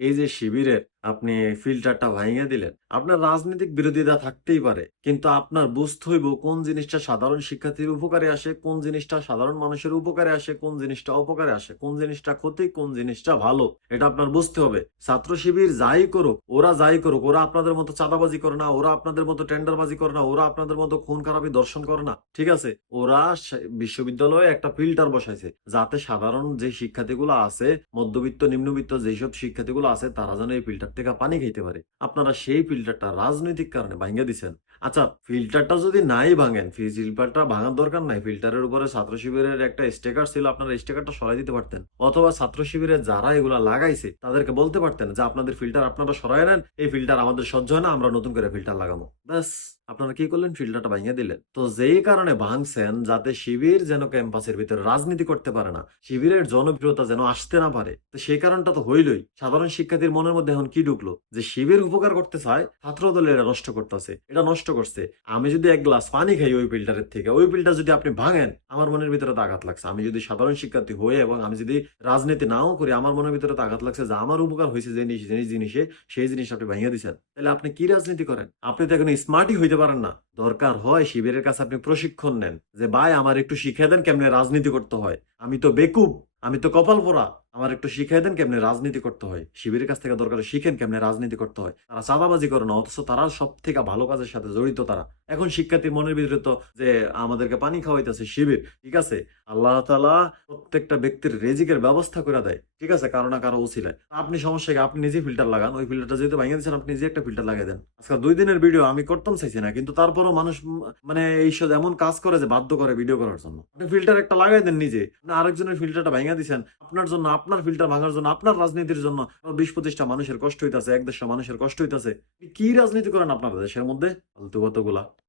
এই যে শিবিরের আপনি ফিল্টারটা ভাঙিয়ে দিলেন। আপনার রাজনৈতিক বিরোধিতা থাকতেই পারে, কিন্তু আপনার বুঝতে হইব কোন জিনিসটা সাধারণ শিক্ষার্থীর উপকারে আসে, কোন জিনিসটা সাধারণ মানুষের উপকারে আসে, কোন জিনিসটা অপকারে আসে, কোন জিনিসটা ক্ষতি, কোন জিনিসটা ভালো, এটা আপনার বুঝতে হবে। ছাত্র শিবির যাই করুক, ওরা যাই করুক, ওরা আপনাদের মতো চাঁদাবাজি করে না, ওরা আপনাদের মতো টেন্ডারবাজি করে না, ওরা আপনাদের মতো খুন খারাপি দর্শন করে না, ঠিক আছে? ওরা বিশ্ববিদ্যালয়ে একটা ফিল্টার বসাইছে, যাতে সাধারণ যে শিক্ষার্থীগুলো আছে, মধ্যবিত্ত, নিম্নবিত্ত যেসব শিক্ষার্থীগুলো আছে, তারা যেন এই ফিল্টার থেকে পানি খাইতে পারে। আপনারা সেই ফিল্টারটা রাজনৈতিক কারণে ভাঙে দিচ্ছেন আচ্ছা ফিল্টারটা যদি নাই ভাঙেন ফিল্টারটা ভাঙার দরকার নাই ফিল্টারের উপরে ছাত্র শিবিরের একটা স্টেকার ছিল, আপনারা স্টেকারটা সরাই দিতে পারতেন। অথবা ছাত্র শিবিরে যারা এগুলা লাগাইছে, তাদেরকে বলতে পারতেন যে, আপনাদের ফিল্টার আপনারা সরাই নেন, এই ফিল্টার আমাদের সহ্য হয় না, আমরা নতুন করে ফিল্টার লাগাবো। ব্যাস। আপনারা কি করলেন? ফিল্টারটা ভাঙিয়ে দিলেন। তো যেই কারণে ভাঙছেন, যাতে শিবির যেন ক্যাম্পাসের ভিতরে রাজনীতি করতে পারে না, শিবিরের জনপ্রিয়তা যেন আসতে না পারে। তো সেই কারণটা তো হইলই। সাধারণ শিক্ষার্থীর মনের মধ্যে এখন কি ঢুকলো? যে শিবির উপকার করতে চায় ছাত্র দলে এটা নষ্ট করতেছে, এটা নষ্ট করছে। আমি যদি এক গ্লাস পানি খাই ওই ফিল্টারের থেকে, ওই ফিল্টার যদি আপনি ভাঙেন, আমার মনের ভিতরে তো আঘাত লাগছে। আমি যদি সাধারণ শিক্ষার্থী হয়ে এবং আমি যদি রাজনীতি নাও করি, আমার মনের ভিতরে তো আঘাত লাগছে যে আমার উপকার হয়েছে যে জিনিস- জিনিসে, সেই জিনিস আপনি ভাঙিয়ে দিচ্ছেন তাহলে আপনি কি রাজনীতি করেন? আপনি তো এখন স্মার্টই হইতে পারেন না। দরকার হয় শিবিরের কাছে আপনি প্রশিক্ষণ নেন যে, ভাই, আমার একটু শিখিয়ে দেন কেমনে রাজনীতি করতে হয়। আমি তো বেকুব, আমি তো কপাল পোড়া। আমার একটু শিখিয়ে দেন কেমনে রাজনীতি করতে হয়। শিবিরের কাছ থেকে দরকার শিখেন কেমনে রাজনীতি করতে হয়। তারা চাঁদাবাজি করে না, অথচ তারা সব থেকে ভালো কাজের সাথে জড়িত তারা। এখন শিক্ষার্থীর মনের ভিতরে তো যে আমাদেরকে পানি খাওয়াইতেছে শিবির, ঠিক আছে? আল্লাহ তালা প্রত্যেকটা ব্যক্তির রেজিকের ব্যবস্থা করে দেয়, ঠিক আছে? কারও না কারও উচিলায়। আপনি সমস্যা কি? আপনি নিজে ফিল্টার লাগান। ওই ফিল্টারটা যেহেতু ভেঙে দিচ্ছেন আপনি নিজে একটা ফিল্টার লাগিয়ে দেন। আজকে দুই দিনের ভিডিও আমি করতাম চাইছি না, কিন্তু তারপরও মানুষ মানে এইসব এমন কাজ করে যে বাধ্য করে ভিডিও করার জন্য। আপনি ফিল্টার একটা লাগাই দেন নিজে। আরেকজনের ফিল্টারটা ভেঙে দিচ্ছেন আপনার জন্য আপনার ফিল্টার ভাঙার জন্য, আপনার রাজনীতির জন্য বিশ পঁচিশটা মানুষের কষ্ট হইতেছে, এক দেড়শো মানুষের কষ্ট হইতেছে। কি রাজনীতি করেন আপনার দেশের মধ্যে? ফালতু কতগুলা?